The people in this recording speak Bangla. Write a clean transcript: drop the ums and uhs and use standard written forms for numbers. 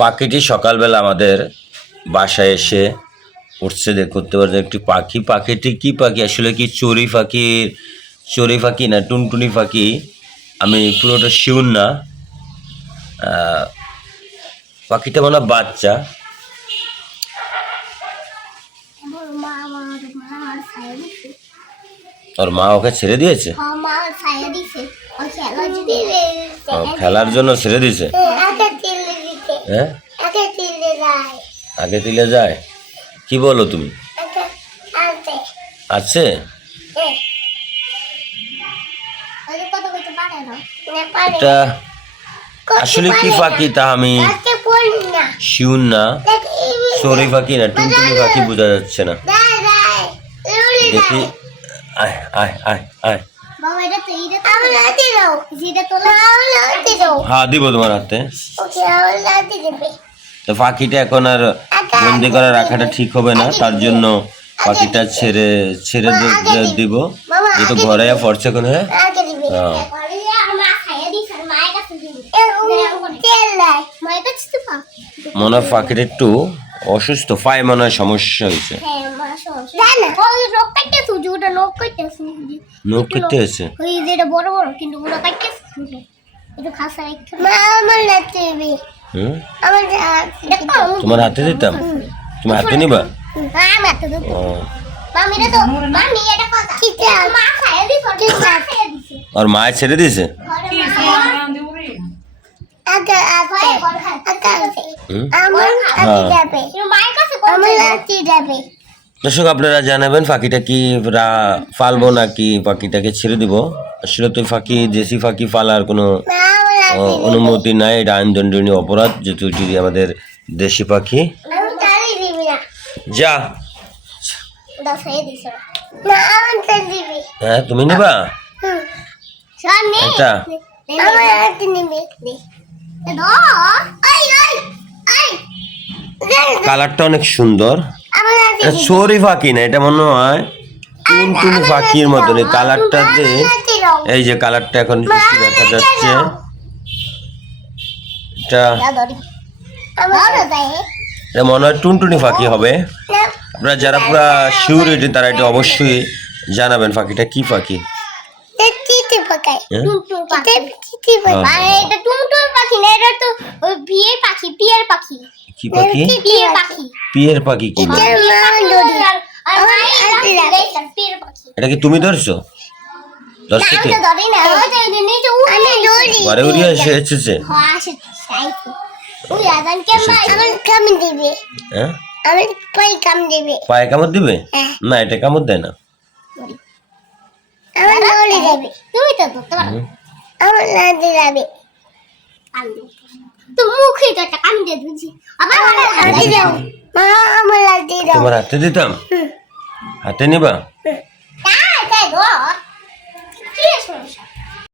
পাখিটি সকালবেলা আমাদের বাসায় এসে উঠছে, করতে পারছে একটি পাখি। পাখিটি কি পাখি আসলে, কি চড়ুই পাখি না টুনটুনি পাখি, আমি পুরোটা শিওর না। পাখিটা মনে হয় বাচ্চা। ওর মা ওকে ছেড়ে দিয়েছে, খেলার জন্য ছেড়ে দিয়েছে। হ্যাঁ, আগে দিলে যায়, কি বলো তুমি? আছে এটা আসলে কি পাখি তা আমি শিওর না। চড়ুই পাখি না টুনটুনি পাখি বোঝা যাচ্ছে না। দেখি, আয় আয় আয় আয়, হ্যাঁ দিব তোমার হাতে। তো পাখিটা এখন আর বন্দি করে রাখাটা ঠিক হবে না, তার জন্য পাখিটা ছেড়ে দিব। যেহেতু ঘরে পড়ছে কোনো, মনে হয় পাখির একটু অসুস্থ, পায়ে মনে হয় সমস্যা হয়েছে। নখ কেটে আছে, তোমার হাতে দিতাম, তুমি হাতে নিবা। আর মায়ের ছেড়ে দিয়েছে। দর্শক আপনারা জানাবেন পাখিটা কি পালবো নাকি পাখিটাকে ছেড়ে দিব। আসলে তো পাখি, দেশি পাখি পালার কোনো অনুমতি নাই, এটা আইন দণ্ডনীয় অপরাধ, যেহেতু এটি আমাদের দেশি পাখি। যা, হ্যাঁ তুমি নিবা এটা। কালারটা অনেক সুন্দর। চড়ুই পাখি না, এটা মনে হয় টুনটুনি পাখির মতন। এই কালারটাতে, এই যে কালারটা এখন দেখা যাচ্ছে, এটা মনে হয় টুনটুনি পাখি হবে। আপনারা যারা পুরা সিউরিটি তারা এটা অবশ্যই জানাবেন পাখিটা কি পাখি। কি পাখি? পিয়ের পাখি। কি এটা কি তুমি ধরছো? ঘরে উড়িয়ে এসেছে। পায়ে কামড় দিবে না, এটা কামড় দেয় না। তোমার হাতে দিতাম, হাতে নিবা।